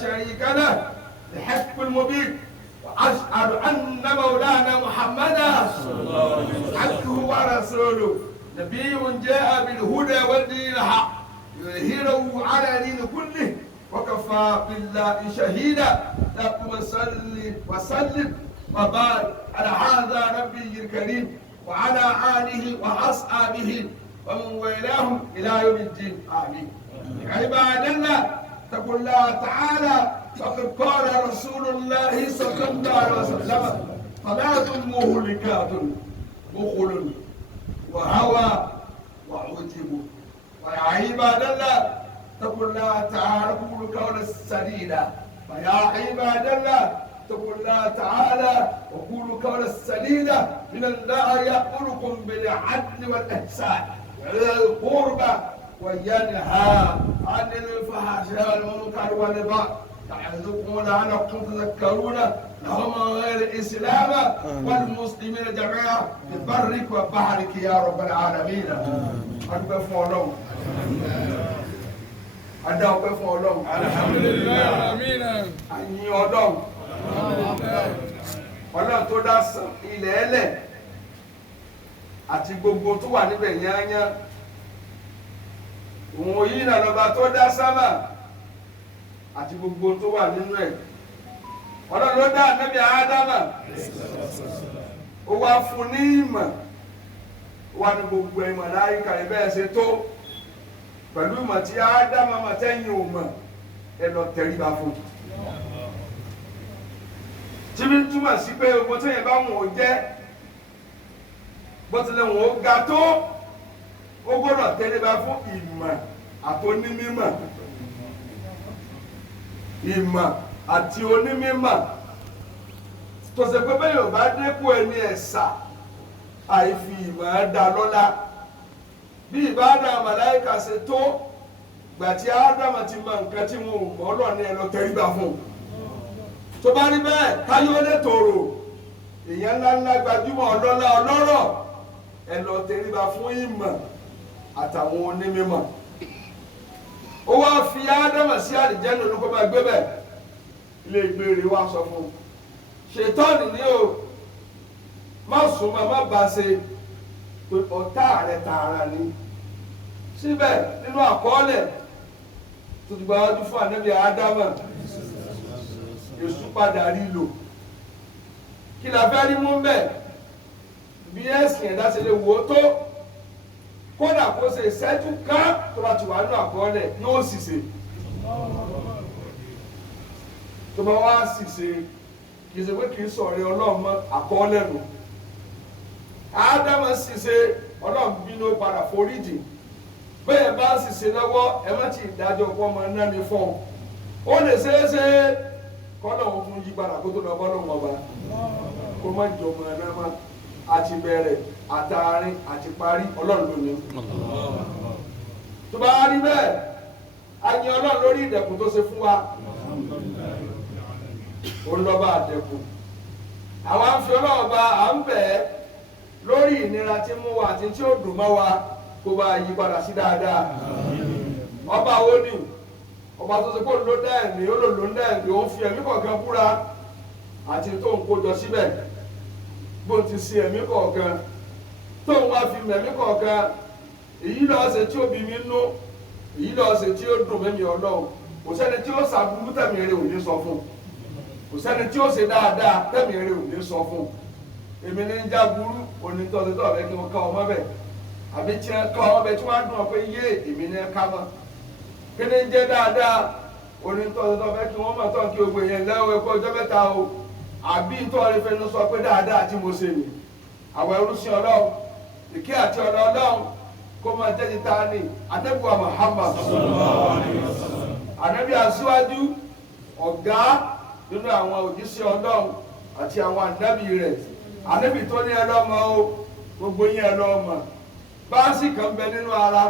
شريك له الحق المبين واشهد ان مولانا محمدا عبده ورسوله نبي جاء بالهدى والدين الحق يظهره على دين كله وكفى بالله شهيدا لكم صل وسلم وبارك على هذا نبي الكريم وعلى اله واصحابه ومن والاهم الى يوم الدين امين. عباد الله اتقوا الله تعالى فقد قال رسول الله صلى الله عليه وسلم ثلاث مهلكات بخل وهوى وعجب. ويا عباد الله اتقوا الله تعالى قولوا قولا سديدا. ويا عباد الله اتقوا الله تعالى وقولوا قولا سديدا ان الله يأمركم بالعدل والإحسان وذي القربى وينهى عن الفحشاء والمنكر والبغي يعظكم لعلكم تذكرون لهم غير الاسلام والمسلمين جميعا ببرك وبحرك يا رب العالمين. adúpẹ́ fún Ọlọ́run adá ọpẹ́ fún Ọlọ́run alhamdulillah amina àyìn Ọlọ́run Ọlọ́run tó dá ilẹ̀ ẹlẹ̀ àti gbogbo tó wà níbẹ̀ yányá òun yìí náà lọ́ba tó dá sámà àti gbogbo tó wà nínú ẹ̀. Ọlọ́run ló dá Ànábì Ádámà ó wá fún ní ìmọ̀ ó wá ní gbogbo ẹ̀ màláíkà bẹ́ẹ̀ ṣe tó pẹ̀lú ìmọ̀ tí Ádámà mọ̀ tẹ́yìn ò mọ̀ ẹ lọ tẹríba fún. tí bí túmọ̀ sí pé ogun tó yẹn bá wọn ò jẹ́ bó tilẹ̀ wọn ò ga tó ó gbọ́dọ̀ tẹríba fún ìmọ̀ àtònímímọ̀ ìmọ̀ àti onímímọ̀ tó ṣe pé bẹ́ẹ̀ yóò bá dépò ẹni ẹ̀sà àìfi ìmọ̀ ẹ̀ dá lọ́lá bí ìbáàdà màláìkà ṣe tó gbà tí Ádámà ti mọ nǹkan tí wọn ò mọ̀ ọ́ lọ ní ẹ lọ tẹríba fún tó bá rí bẹ́ẹ̀ káyọ̀ lè tòrò èèyàn ńláńlá gbajúmọ̀ ọlọ́lá ọlọ́rọ̀ ẹ lọ tẹríba fún ìmọ̀ àtàwọn onímọ̀. Ó wá fi Ádámà sí àlìjẹ́nà olùkọ́ máa gbé bẹ̀ ilé ìgbére wa sọ fún un ṣètọ́nì ní o má súnmọ́ má bá ṣe ọ̀tá rẹ̀ tààrà ni síbẹ̀ nínú àkọọ́lẹ̀ tó ti gbáwájú fún Ànábì Ádámà Èṣù padà rí lò kí la fẹ́ rí mú bẹ́ẹ̀ bí ẹ̀sìn ẹ̀dá ṣe lè wò ó tó kódà kó ṣe ìṣẹ́jú ká tó bá ti wà nínú àkọọ́lẹ̀ yóò sì ṣe tó bá wá sì ṣe kì í ṣe pé kì í sọ̀rọ̀ Ọlọ́run mọ́ àkọọ́lẹ̀ nù. Ádámà sì ṣe Ọlọ́run bínú padà foríjì bẹ́ẹ̀ bá sì ṣe lọ́wọ́ ẹ má ti dájọ́ pọ́ ọmọ náà ní fún un ó lè ṣeé ṣe kọ́nà òun fún yí padà kó tó lọ bọ́ lọ́wọ́ ọba kó má jọmọ náà má àti bẹ̀rẹ̀ àtàrin àti parí Ọlọ́run ló ní. tó bá rí bẹ́ẹ̀ a yin Ọlọ́run lórí ìdẹ̀kùn tó ṣe fún wa ó ń lọ́ba àdẹ̀kùn àwa ń fi Ọlọ́run bá à ń bẹ̀ ẹ́ lórí ìnira tí mú wa àti tí ó dùn mọ́ wa kó bá yí padà sí dáadáa. ọba wo ni ọba tó ṣe kó ló dá ẹ̀mí ó lò ló ń dá ẹ̀mí ó ń fi ẹ̀mí kọ̀ọ̀kan búra àti tó ń kójọ síbẹ̀ bó ti ṣe ẹ̀mí kọ̀ọ̀kan tó ń wá fi mẹ̀mí kọ̀ọ̀kan èyí lọ́ọ́ ṣe tí ó bí mi nú èyí lọ́ọ́ ṣe tí ó dùn mẹ́mi Ọlọ́run kò sẹ́ni tí ó ṣàbùrú tẹ̀mí rẹ̀ ò ní sọ fún kò sẹ́ni tí ó ṣe dáadáa tẹ̀mí rẹ̀ ò ní sọ fún èmi ní ń já burú onítọ́sítọ́ ọ̀bẹ kí wọ́n ká ọmọ bẹ̀ àbí tí wọ́n ká ọmọ bẹ̀ tí wọ́n á dùn ọ pé yé èmi ní ká mọ́ kí ni ń jẹ́ dáadáa onítọ́sítọ́ ọ̀bẹ kí wọ́n mọ̀ tán kí ogbè yẹn lẹ́wọ̀ ẹ̀kọ́ ọjọ́ mẹ́ta o àbí nítorí fẹnu sọ pé dáadáa tí mo ṣe nì àwọn ẹrúsìn Ọlọ́run ìkí àti ọ̀nà Ọlọ́run kó máa jẹ́ ti ta ni Ànábì Muhammad Ànábì aṣíwájú ọ̀gá nínú àwọn òjíṣẹ́ Ọlọ́run àti àwọn ànábì rẹ̀ Ànábì tó ní ẹlọ́mọ o gbogbo yín ẹlọ́mọ báàsì kan bẹ nínú ara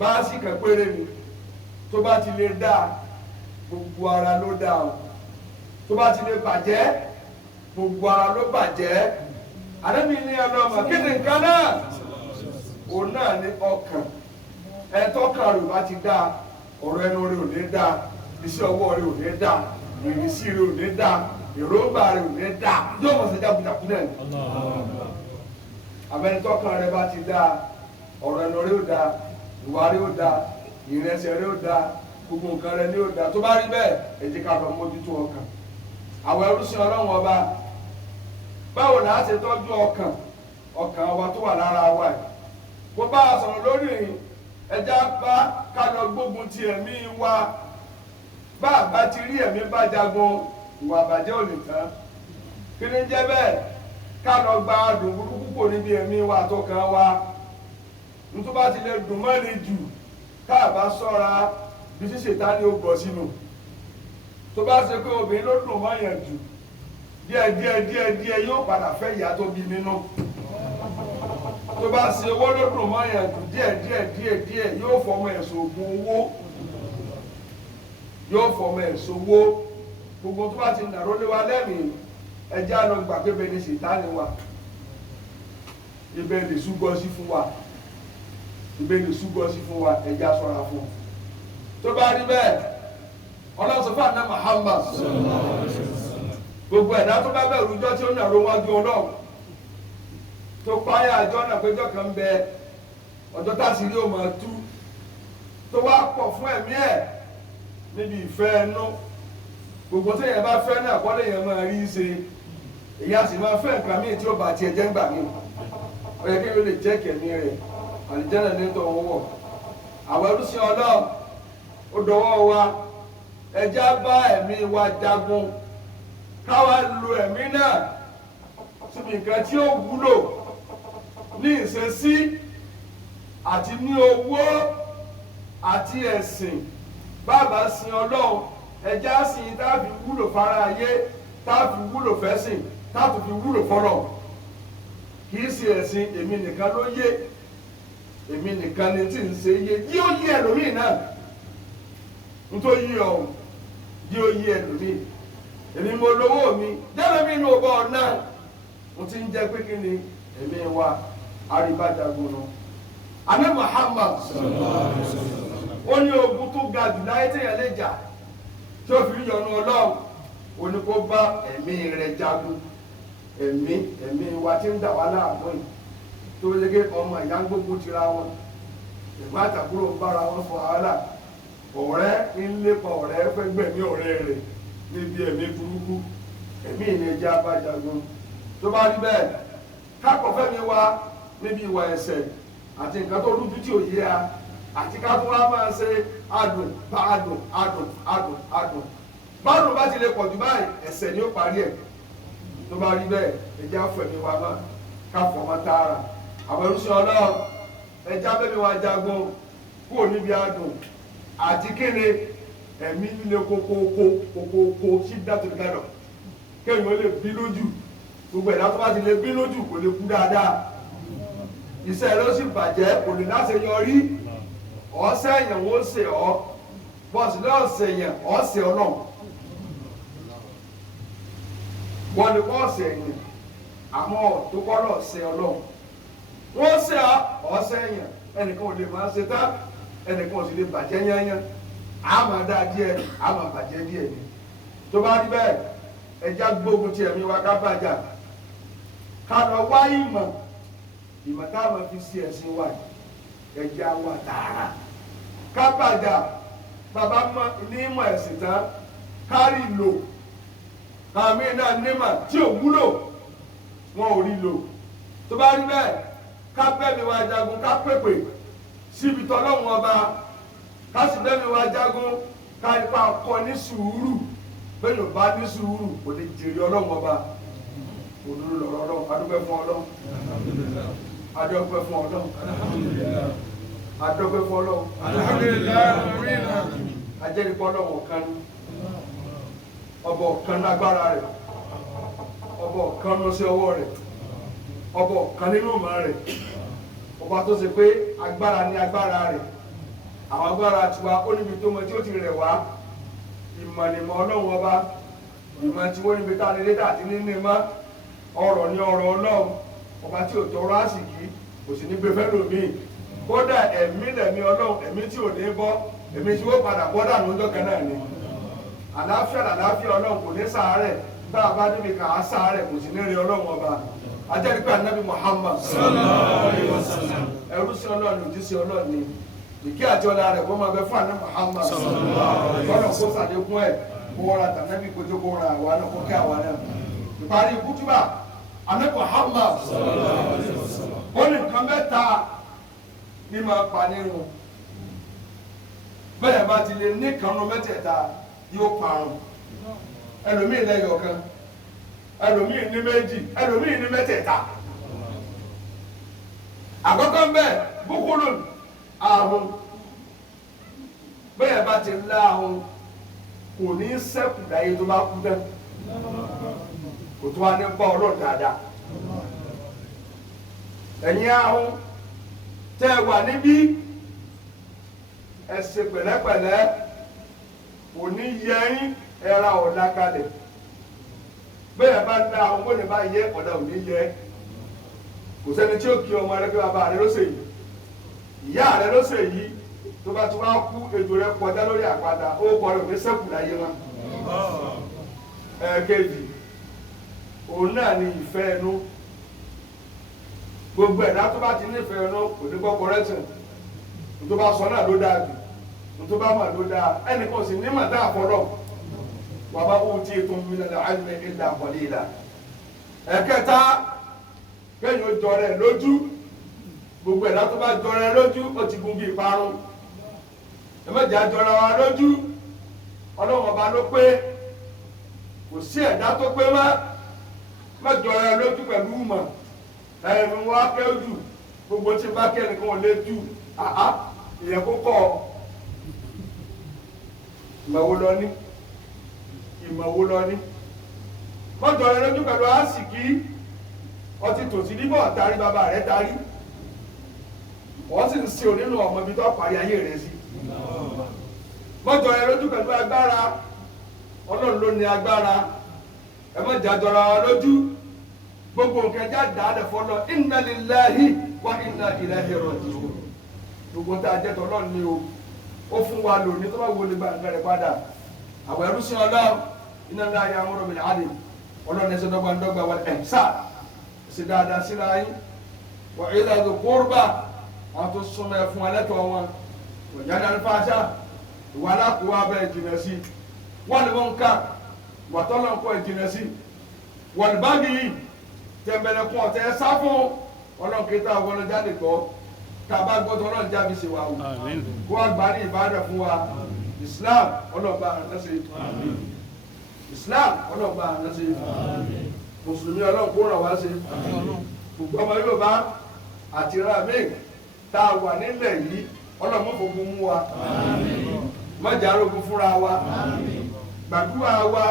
báàsì kan péré ni tó bá ti lè dá gbogbo ara ló dá o tó bá ti lè bàjẹ́ gbogbo ara ló bàjẹ́. Ànábì ní ẹlọ́mọ kí ni nǹkan náà òun náà ní ọkàn ẹ̀tọ́ kan rẹ̀ bá ti dá ọ̀rọ̀ ẹnu rẹ̀ ò ní dá iṣẹ́ ọwọ́ rẹ̀ ò ní dá ìrísí rẹ̀ ò ní dá èròǹgbà rẹ̀ ò ní dá yóò mọ̀ sí jábùjábù náà ni. abẹnitọ́kàn rẹ̀ bá ti dá ọ̀rọ̀ ẹnu rẹ̀ ò dá ìwà rẹ̀ ò dá ìrẹsẹ̀ rẹ̀ ò dá gbogbo nǹkan rẹ̀ ní ò dá tó bá rí bẹ́ẹ̀ ẹ jẹ́ ká lọ mójútó ọkàn. àwọn ẹrúsìn Ọlọ́run ọba báwo là á ṣe tọ́jú ọkàn wa tó wà lára wa yìí bó bá a sọ̀rọ̀ lórí ẹja bá ká lọ gbógun ti ẹ̀mí wa bá a bá ti rí ẹ̀mí bá jagun ìwà àbàjẹ́ ò lè tán kí ni jẹ́ bẹ́ẹ̀ ká lọ gba adùn burúkú kò níbi ẹ̀mí wa àtọkàn wa nítorí bá ti lè dùn mọ́ni jù ká bá sọ́ra bí Ṣẹ̀tánì ó gbọ́ sínú tó bá ṣe pé obìnrin ló dùn mọ́yàn jù díẹ̀ yóò padà fẹ́ ìyá tó bí nínú tó bá ṣe owó ló dùn mọ́yàn jù díẹ̀ yóò fọmọ ẹ̀sùn ògùn owó yóò fọmọ ẹ̀sùn owó gbogbo tó bá ti nàró lé wa lẹ́mìí ẹjẹ́ àná gbà pé bẹ́ẹ̀ ni Ṣẹ̀tánì wà ibẹ̀ lè ṣúgbọ́ sí fún wa ẹjẹ́ aṣọ́ra fún tó bá rí bẹ́ẹ̀ ọlọ́sọ̀fà náà Muhammad gbogbo ẹ̀dá tó bá bẹ̀rù ọjọ́ tí ó nàró wájú Ọlọ́run tó páyà àjọ náà péjọ kan bẹ ọjọ́ tásìrí ò máa tú tó wá pọ̀ fún ẹ̀mí ẹ̀ níbi ìfẹ́ ẹnu gbogbo tó yẹn bá fẹ́ náà kọ́lé yẹn máa rí ṣe èyí á sì máa fẹ́ nǹkan míì tí ó bá tiẹ̀ jẹ́ ńgbà míì ó yẹ kí ó lè jẹ́ kẹ̀mí rẹ̀ àlìjẹ́nà ní tó wọ́wọ́ àwọn ẹrúsìn Ọlọ́run ó dọwọ́ wa ẹjá bá ẹ̀mí wa jagun káwa lu ẹ̀mí náà síbi nǹkan tí ó wúlò ní ìṣesí àti ní owó àti ẹ̀sìn bàbá sin Ọlọ́run ẹjá sìn tá a fi wúlò fara ayé tá a fi wúlò fẹ́sìn tá a tún fi wúlò fọ́lọ̀ kì í ṣe ẹ̀sìn èmi nìkan ló yé èmi nìkan ni tí ń ṣe yé yí ó yí ẹlòmíì náà nítorí yí ọ yí ó yí ẹlòmíì èmi mo lówó mi jẹ́rẹ̀ mi ní ọgbà ọ̀nà mo ti ń jẹ́ pé kí ni èmi wa àríbájagun nù. àná Muhammad ó ní ogun tó ga jù láyé téèyàn lè jà tí ó fi yọ́nú Ọlọ́run ó ní kó bá ẹ̀mí rẹ̀ jagun ẹ̀mí wa ti ń dà wá láàmú yìí tó yẹ kí ọmọ ìyá ń gbógun tira wọn ìgbà àtàkùrọ̀ ń bára wọn fọ wàhálà ọ̀rẹ́ ń lépa ọ̀rẹ́ fẹ́ gbẹ̀mí ọ̀rẹ́ rẹ̀ níbi ẹ̀mí burúkú ẹ̀mí ìnẹjẹ́ abájagun tó bá rí bẹ́ẹ̀ kákọ̀ọ́fẹ́ mi wá níbi ìwà ẹ̀ṣẹ̀ àti nǹkan tó rújú tí ò yé a àti ká tó wá máa ṣe adùn báàdùn bá ti lè pọ̀ jù báyìí ẹ̀ṣẹ̀ ni ó parí ẹ̀ tó bá rí bẹ́ẹ̀ ẹ̀jẹ̀ àfẹ̀mí wa máa ká fọmọ tààrà àwọn ẹrúsìn Ọlọ́run ẹ̀jẹ̀ abẹ́mi wa jagun kúrò níbi adùn àti kéde ẹ̀mí líle kókókó sí dátòlù gádọ̀ kéèyàn ó lè bí lójú gbogbo ẹ̀dá tó bá ti lè bí lójú kò lè kú dáadáa iṣẹ́ ló sì bàjẹ́ kò lè láṣẹ yọrí ọ̀ọ́sẹ̀ èèyàn ó ṣe ọ́ bọ́ọ̀sì lọ́ọ̀sẹ̀ èèyàn ọ̀ọ́sẹ̀ ọ náà wọ́n ní bọ́ọ̀sì èèyàn àmọ́ tó kọ́ lọ́ọ̀sẹ̀ Ọlọ́run wọ́n ṣe ọ̀ọ́sẹ̀ èèyàn ẹnìkan ò lè máa ṣe tá ẹnìkan ò sì lè bàjẹ́ yányán àmà dá díẹ̀ àmà bàjẹ́ díẹ̀ ni tó bá rí bẹ́ẹ̀ ẹja gbógun ti ẹ̀mí wa ká bàjá ká lọ wá ìmọ̀ tá a máa fi sí ẹ̀sìn wa ẹja wa tààrà ká bàjá bàbá ní ìmọ̀ ẹ̀sìn tán kárí lò àmì náà nímọ̀ tí ò wúlò wọn ò rí lò tó bá rí bẹ́ẹ̀ ká bẹ́ẹ̀mí wa jagun ká pèpè síbi tọ́lọ́run ọba ká sì bẹ́ẹ̀mí wa jagun ká ipa kọ ní sùúrù bẹ́ẹ̀ yóò bá ní sùúrù kò lè jèrè Ọlọ́run ọba òdúró lọ́rọ̀ Ọlọ́run adúpẹ́ fún Ọlọ́run adúpẹ́ fún Ọlọ́run adúpẹ́ fún Ọlọ́run ajẹ́rìípọ̀ Ọlọ́run ọ̀kan ní ọba ọ̀kan lágbára rẹ̀ ọba ọ̀kan ló sí ọwọ́ rẹ̀ ọba ọ̀kan nínú ìmọ̀ rẹ̀ ọba tó ṣe pé agbára ní agbára rẹ̀ àwọn agbára tiwa ó níbi tó mọ tí ó ti rẹ̀ wá ìmọ̀ nìmọ̀ Ọlọ́run ọba ìmọ̀ tí wọ́n níbi tá a lè dé àti nínú ìmọ̀ ọ̀rọ̀ ní ọ̀rọ̀ Ọlọ́run ọba tí ò tọrọ àsìkí kò sì ní gbé fẹ́ lòmíì kódà ẹ̀mí lẹ̀mí Ọlọ́run ẹ̀mí tí ò ní bọ́ ẹ̀mí tí ó padà bọ́ dànù ọjọ́ kan náà ni àlàáfíà làlàáfíà ọlọ́run kò ní sàárẹ̀ tá a bá débi kà á sàárẹ̀ kò sí ní rí ọlọ́run ọba ajẹ́rìí pé anabi Muhammad sallallahu alaihi wasallam ẹrú sí ọlọ́run òjíṣẹ́ ọlọ́run ni ìkí àti ọlá rẹ̀ kó máa bẹ fún anabi Muhammad sallallahu alaihi wasallam kó sàdékún ẹ̀ kó wọ́n ra tànàbí kojú kó ra àwa náà kó kẹ́ àwa náà ìparí kútúbà anabi Muhammad sallallahu alaihi wasallam ó ní nǹkan mẹ́ta ní máa pa nínú bẹ́ẹ̀ bá ti lè ní kanú mẹ́tẹ̀ẹ̀ta yóò parun ẹlòmíì lẹ́yọ̀ kan ẹlòmíì ní méjì ẹlòmíì ní mẹ́tẹ̀ẹ̀ta àkọ́kọ́ bẹ́ẹ̀ búkúrú àrùn bẹ́ẹ̀ bá ti lá àrùn kò ní ṣẹ́kù láyé tó bá kú dẹ́ kò tó wá ní bá ọlọ́run dáadáa ẹ̀yin àrùn tẹ́ ẹ wà níbí ẹ ṣe pẹ̀lẹ́pẹ̀lẹ́ kò ní yẹ yín ẹra ọ̀dà kalẹ̀ bẹ́ẹ̀ bá dá àwọn bóni bá yẹ ọ̀dà ò ní yẹ kò sẹ́ni tí ó kí ọmọ rẹ pé bàbá rẹ ló ṣe yìí ìyá rẹ ló ṣe yìí tó bá ti wá kú ejò rẹ kọjá lórí àpáta ó kọ rẹ pé sẹ́kù láyé wọn. ẹ̀ẹ̀kejì òun náà ni ìfẹ́ ẹnu gbogbo ẹ̀dá tó bá ti nífẹ̀ẹ́ ẹnu kò ní gbọ́ correction tó bá sọ náà ló dáa jù tó bá mọ̀ ló dáa ẹnì kan sì ní màtá àfọlọ́ wà bá wù tí ètò mi nàlẹ́ àìmọ̀ ìlà àkọlé ìlà. ẹ̀kẹta kéèyàn ó jọ rẹ̀ lójú gbogbo ẹ̀dá tó bá jọ rẹ̀ lójú ó ti gun bí ìparun ẹ̀mẹ́jì àjọra wa lójú ọlọ́run ọba ló pé kò sí ẹ̀dá tó pé má jọ rẹ̀ lójú pẹ̀lú mọ̀ ẹ̀rù wa kẹ́jù gbogbo tí bá kẹ́ nìkan ò lè jù ìyẹn kó kọ́ ìmọ̀wó lọ ní ìmọ̀wó lọ ní mọ́jọ rẹ lójú pẹ̀lú àsìkí ọtí tòsí níbọ̀ tarí bàbá rẹ tarí wọ́n sì ń sin onínú ọmọ ibi tó parí ayé rẹ sí mọ́jọ rẹ lójú pẹ̀lú agbára ọlọ́run ló ní agbára ẹ má jà jọra wa lójú gbogbo nǹkan já dáadẹ fọlọ inna lillahi wa inna ilaihi raji'un gbogbo tá a jẹ́ tọ́lọ́ ni o ó fún wa lò ní tó bá wọlé gbàgbẹ́rẹ́ padà àwọn ẹrú sí ọlọ́run inna Allaha ya'muru bil 'adli ọlọ́run ẹsẹ̀ dọ́gbandọ́gba wal ihsan ṣe dáadáa síra yín wa ila dhil qurba àwọn tó súnmọ́ ẹ fún ẹlẹ́tọ̀ wọn wa yanha 'anil fahsha ìwà alákòwò abẹ́ ìjìnà sí wal munkar wà tọ́lọ́ nǹkan ìjìnà sí wal baghi tẹ̀mbẹ̀lẹ̀kùn ọ̀tẹ̀ sá fún ọlọ́run kéta ọgbọ́n jáde gbọ́ tá a bá gbọ́dọ̀ ọlọ́run jáde ṣe wà o kó wá gbà ní ìbádà fún wa Islam ọlọ́ba àránṣẹ́ Islam ọlọ́ba àránṣẹ́ mùsùlùmí ọlọ́run kó ràn wá ṣe gbogbo ọmọ Yorùbá àti rami tá a wà nílẹ̀ yìí ọlọ́run mọ́ fògùn mú wa mọ́jà arógun fúnra wa gbàdúrà wa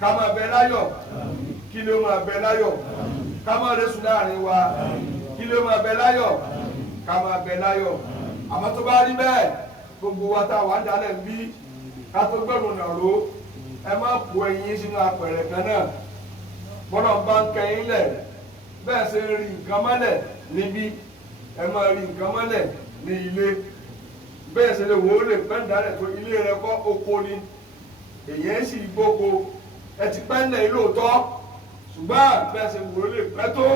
ká máa bẹ láyọ̀ kí ló máa bẹ láyọ̀ ká máa rẹ́sùn láàrin wa kí ló máa bẹ láyọ̀ ká máa bẹ láyọ̀ àmọ́ tó bá rí bẹ́ẹ̀ gbogbo wa tá a wà ń dalẹ̀ ń bí ká tó gbẹ̀rún náà ro ẹ má po ẹyin sínú apẹ̀rẹ̀ kan náà bọ́lá bá ń kẹyìn lẹ̀ bẹ́ẹ̀ ṣe rí nǹkan mọ́lẹ̀ níbí ẹ máa rí nǹkan mọ́lẹ̀ ní ilé bẹ́ẹ̀ ṣe lè wò ó lè pẹ́ ń dalẹ̀ tó ilé rẹ kọ́ oko ni èyí sì gbóko ẹ ti pẹ́ ń lẹ̀ lóòótọ́ ṣùgbọ́n bẹ́ẹ̀ ṣe wò ó lè pẹ́ tó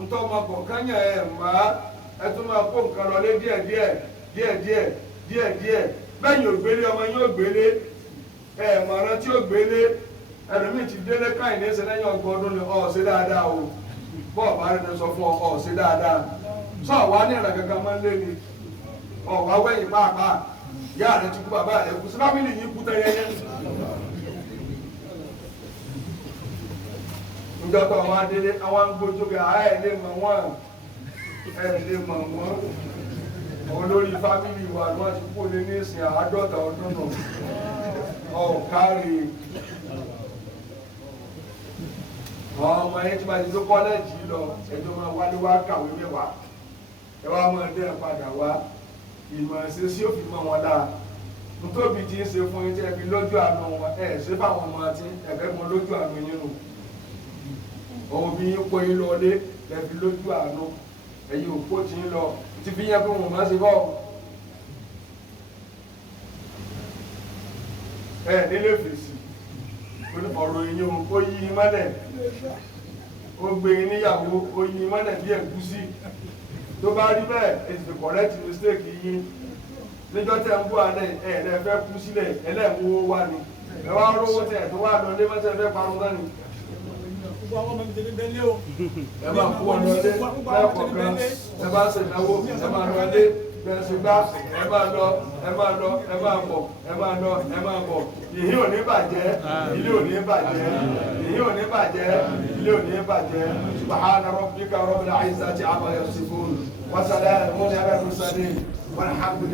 ń tọ́ ọmọ kọ̀ọ̀kan yẹn ẹ̀ máa ẹ tún máa kó nǹkan lọlé díẹ̀díẹ̀ bẹ́ẹ̀ yóò gbélé ọmọ yóò gbélé ẹ̀ mọ̀ràn tí yóò gbélé ẹlòmíì ti délé káyìndé ṣe lẹ́yìn ọgbọ̀n ọdún ni ọ̀ ṣe dáadáa o bọ́ọ̀ bá rẹ̀ sọ fún ọ̀ ṣe dáadáa sọ wá ní ìrìn kankan máa ń lé ni ọ̀ wá wẹ̀yìn pàápàá ìyá rẹ̀ ti kú bàbá rẹ̀ kú sí fámìlì yìí kú tẹ́yẹ́yẹ́ njọtọ àwọn adélé àwọn agbójókè ẹ lè mọ̀ wọ́n olórí fámìlì wa ni wọ́n ti kú lé ní ìsìn 50 ọdún nù ọ̀kárí àwọn ọmọ yẹn tí wọ́n ti tó kọ́lẹ́jì lọ ẹjọ́ máa wálé wá kàwé mẹ́wàá ẹ wá mọ ẹdẹ padà wá ìmọ̀ ẹ̀sẹ̀ sí òfin mọ́ wọn dáa nítorí tí ń ṣe fún yín tí ẹ fi lójú àánú wọn ẹ ṣe fáwọn ọmọ àti ẹ̀fẹ́ mọ lójú àánú yín nù òun bí yín kó yín lọlé lẹ́bi lójú àánú ẹ̀yin òpó tí ń lọ ti fi yẹn pé wọn máa ṣe bọ́ nílé fèsì ọ̀rọ̀ èèyàn ó yí mọ́lẹ̀ ó gbé níyàwó ó yí mọ́lẹ̀ bí ẹ̀gúsí tó bá rí bẹ́ẹ̀ it's the correct mistake yín níjọ́ tẹ̀ ń bọ̀ àná ẹ̀ fẹ́ kú sílẹ̀ ẹlẹ́wọ̀ wá ni ẹ wá rówó tẹ̀ tó wà lọ lé mọ́tẹ́ fẹ́ parun náà ni. ẹ máa kú ọ̀nà lé lẹ́ẹ̀kọ̀ọ̀kan ẹ bá ṣe ìnáwó ẹ máa lọ lé bẹ́ẹ̀ ṣe gbá ẹ máa lọ ẹ máa lọ ẹ máa bọ̀ ẹ máa lọ ẹ máa bọ̀ ìhí ò ní bàjẹ́ ilé ò ní bàjẹ́ ìhí ò ní bàjẹ́ ilé ò ní bàjẹ́ subhana rabbika rabbil izzati amma yasifun wa salamun ala al mursalin walhamdulillah.